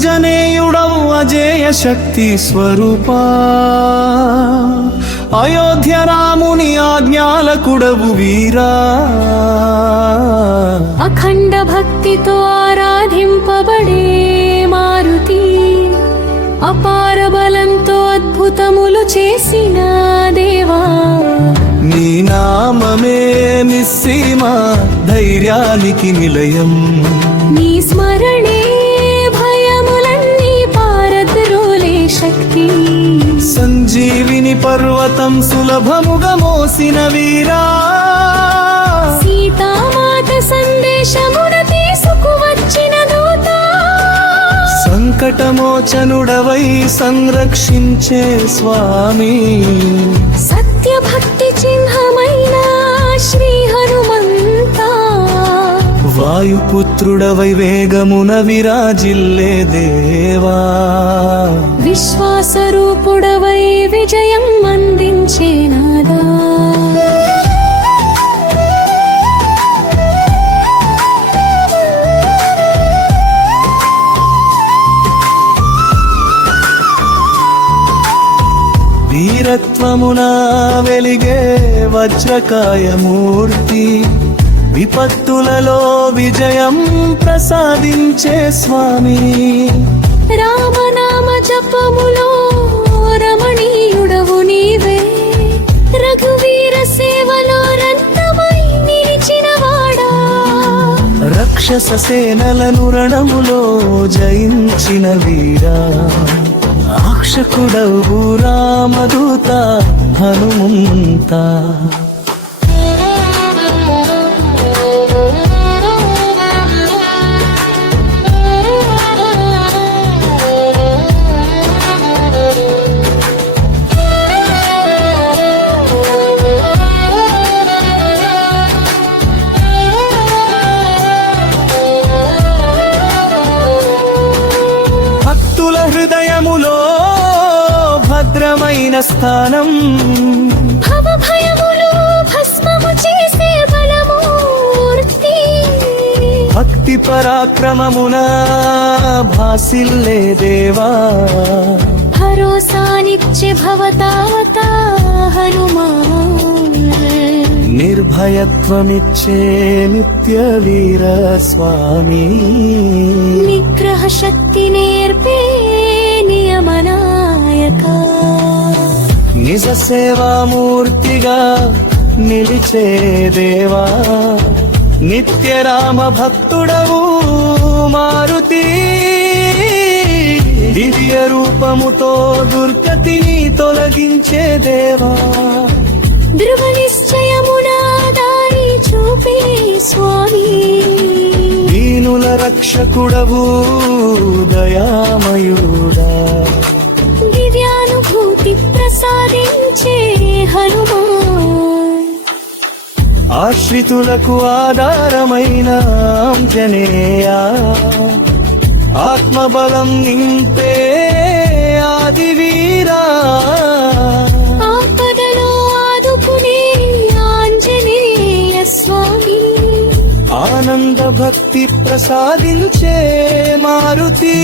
ఆంజనేయుడవు అజేయ శక్తి స్వరూపా, అయోధ్య రాముని ఆజ్ఞాలకుడవు వీరా. అఖండ భక్తితో ఆరాధింపబడే మారుతి, అపార బలంతో అద్భుతములు చేసిన దేవా. నీ నామమే నిస్సీమ ధైర్యానికి నిలయం, నీ స్మరణే భయములన్నీ పారద్రోలే శక్తి. సంజీవిని పర్వతం సులభముగా మోసిన వీరా, సీతామాత సందేశమున తీసుకువచ్చిన దూత. సంకటమోచనుడవై సంరక్షించే స్వామి, సత్య భక్తి చిహ్నమైన శ్రీ హనుమంతా. వాయుపుత్రుడవై వేగమున విరాజిల్లే దేవా, విశ్వాసరూపుడవై విజయం అందించే నాదా. వీరత్వమున వెలిగే వజ్రకాయమూర్తి, విపత్తులలో విజయం ప్రసాదించే స్వామి. రామనామ జపములో రమణీయుడవు నీవే, రఘువీర సేవలో రత్నమై నిలిచిన వాడా. రాక్షస సేనలను రణములో జయించిన వీరా, రక్షకుడవు రామదూత హనుమంత. భక్తుల హృదయములో భద్రమైన స్థానం, భవభయములు భస్మము చేసే బలమూర్తి. భక్తి పరాక్రమమున భాసిల్లే దేవా, భరోసానిచ్చే భవతాత హనుమా. నిర్భయత్వమిచ్చే నిత్య వీర స్వామి, నిగ్రహ శక్తి నేర్పే నియమనాయక. నిజ సేవామూర్తిగా నిలిచే దేవా, నిత్య రామ భక్తుడవు మారుతి. దివ్య రూపముతో దుర్గతిని తొలగించే దేవా, ధ్రువ నిశ్చయమునా దారి చూపే స్వామి. దీనుల రక్షకుడవు దయామయుడా, దివ్యానుభూతి ప్రసాదించే హనుమా. ఆశ్రితులకు ఆధారమైన ఆంజనేయా, ఆత్మబలం నింపే ఆదివీరా. ఆపదలో ఆదుకునే ఆంజనేయ స్వామి, ఆనంద భక్తి ప్రసాదించే మారుతి.